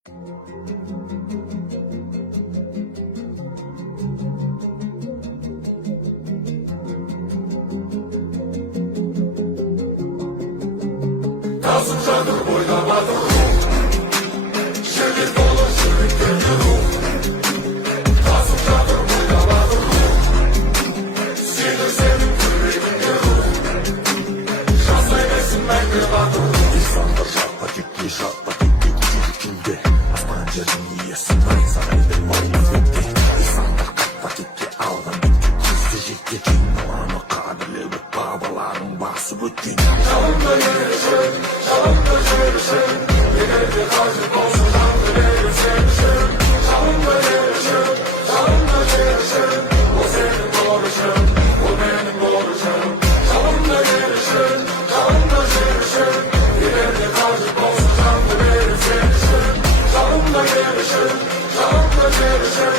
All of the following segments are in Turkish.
Kasımcandır boylamadım şehir dolu sürükleri ruh. Kasımcandır boylamadım sinir senin yüreğinde ruh. Şans eylesin ben kırmadım. İnsanlar şartla gitti küçücük ilde. Asmancacın yiyesin var insana edin olmaz bitti. İnsanlar katla gitti aldan bitti. Kızıcık geçin olanı kadırlı ve babaların bası bütün. Çalımda yarışın, çalımda yarışın. Yenerli karşı olsun canlı verir sevişin. Çalımda yarışın, çalımda yarışın. O senin doğruşun, o benim doğruşum. Çalımda yarışın, çalımda yarışın. Yenerli karşı olsun canlı verir sevişin. Çalımda yarışın, çalımda yarışın.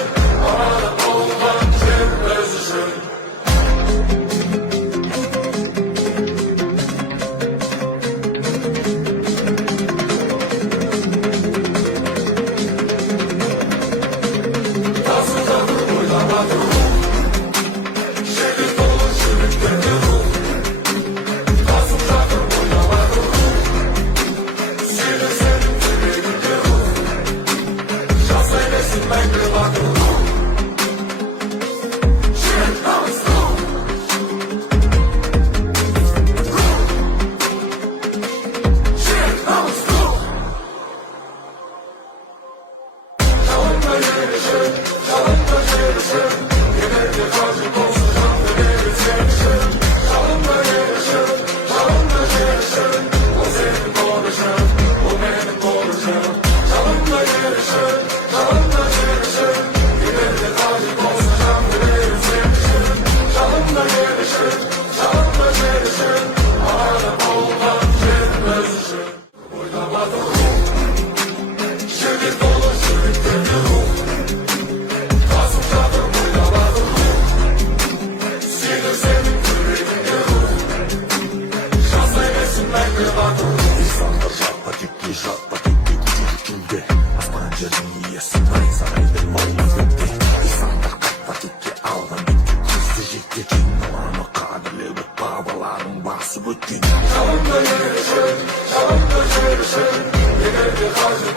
Arada olman çevmez işin. Şehir dolu sürükleri ruh. Kasımcandır boylamadım sinir senin yüreğinde ruh. Şans eylesin ben kırmadım. Shit comes through. Shit comes through. Çalımda yarışın, çalımda yarışın. Yenerli karşı olsun canlı verir sevişin. Çalımda yarışın, çalımda yarışın. O senin doğruşun, o benim doğruşum. Çalımda yarışın, çalımda yarışın. Yenerli karşı olsun canlı verir sevişin. Çalımda yarışın, çalımda yarışın. Arada olman çekmez işin. Oynamadım şehir dolu sürükleri ruh. Kasımcandır boylamadım sinir senin yüreğinde ruh. Şans eylesin ben kırmadım. İnsanlar şartla gitti küçücük ilde. Asmancacın yiyesin var insana edin olmaz bitti. İnsanlar katla gitti aldan bitti. Kızıcık geçin olanı kadırlı ve babaların bası bütün. Çalımda yarışın, çalımda yarışın. Yenerli karşı